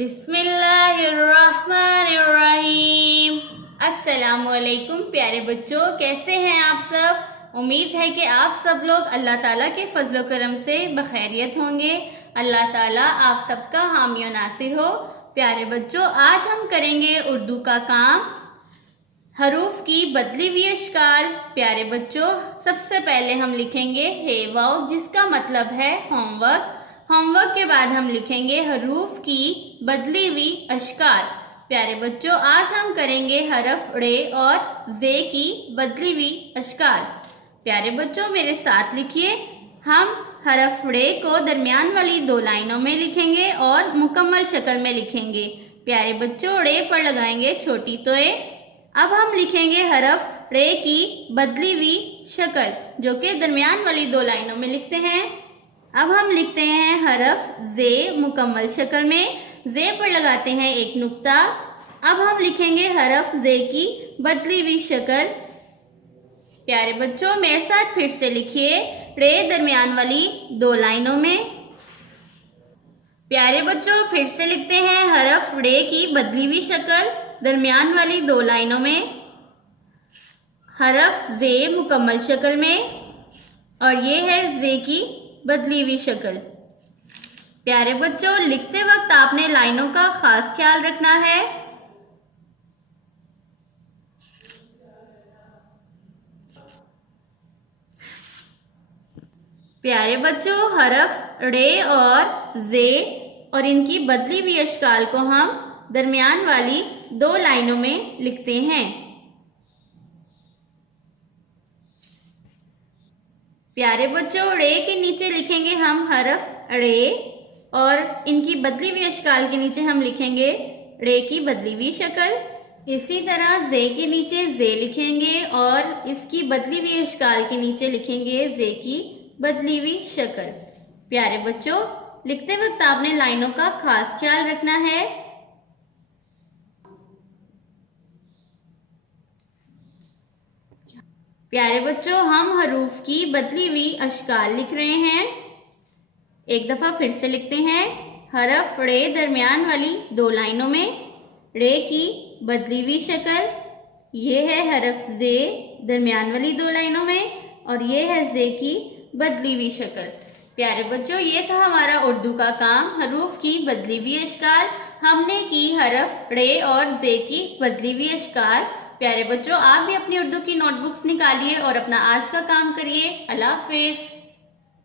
बिस्मिल्लाहिर्रहमानिर्रहीम। अस्सलामुअलैकुम प्यारे बच्चों, कैसे हैं आप सब। उम्मीद है कि आप सब लोग अल्लाह ताला के फजलो करम से बखैरियत होंगे। अल्लाह ताला आप सबका हामी और नासिर हो। प्यारे बच्चों, आज हम करेंगे उर्दू का काम, हरूफ की बदली हुई अशकाल। प्यारे बच्चों, सबसे पहले हम लिखेंगे हे वाव, जिसका मतलब है होमवर्क। होमवर्क के बाद हम लिखेंगे हरूफ की बदली हुई अशकाल। प्यारे बच्चों, आज हम करेंगे हरफ रे और जे की बदली हुई अशकाल। प्यारे बच्चों, मेरे साथ लिखिए। हम हरफ रे को दरमियान वाली दो लाइनों में लिखेंगे और मुकम्मल शक्ल में लिखेंगे। प्यारे बच्चों, रे पर लगाएंगे छोटी तोए। अब हम लिखेंगे हरफ रे की बदली हुई शक्ल, जो कि दरमियान वाली दो लाइनों में लिखते हैं। अब हम लिखते हैं हरफ जे मुकम्मल शक्ल में। जे पर लगाते हैं एक नुक्ता। अब हम लिखेंगे हरफ जे की बदली हुई शक्ल। प्यारे बच्चों, मेरे साथ फिर से लिखिए, रे दरमियान वाली दो लाइनों में। प्यारे बच्चों, फिर से लिखते हैं हरफ रे की बदली हुई शक्ल दरमियान वाली दो लाइनों में, हरफ जे मुकम्मल शक्ल में, और ये है जे की बदली हुई शक्ल। प्यारे बच्चों, लिखते वक्त आपने लाइनों का खास ख्याल रखना है। प्यारे बच्चों, हरफ रे और जे और इनकी बदली हुई अशकाल को हम दरमियान वाली दो लाइनों में लिखते हैं। प्यारे बच्चों, रे के नीचे लिखेंगे हम हरफ रे और इनकी बदली हुई अशकाल के नीचे हम लिखेंगे रे की बदली हुई शक्ल। इसी तरह जे के नीचे जे लिखेंगे और इसकी बदली हुई अशकाल के नीचे लिखेंगे जे की बदली हुई शक्ल। प्यारे बच्चों, लिखते वक्त आपने लाइनों का खास ख्याल रखना है। प्यारे बच्चों, हम हरूफ की बदली हुई अशकाल लिख रहे हैं। एक दफा फिर से लिखते हैं, हरफ रे दरमियान वाली दो लाइनों में, रे की बदली हुई शक्ल। ये है हरफ जे दरमियान वाली दो लाइनों में, और ये है जे की बदली हुई शक्ल। प्यारे बच्चों, ये था हमारा उर्दू का काम, हरूफ की बदली हुई अशकाल। हमने की हरफ रे और जे की बदली हुई अशकाल। प्यारे बच्चों, आप भी अपनी उर्दू की नोटबुक्स निकालिए और अपना आज का काम करिए। अल्लाह हाफिज।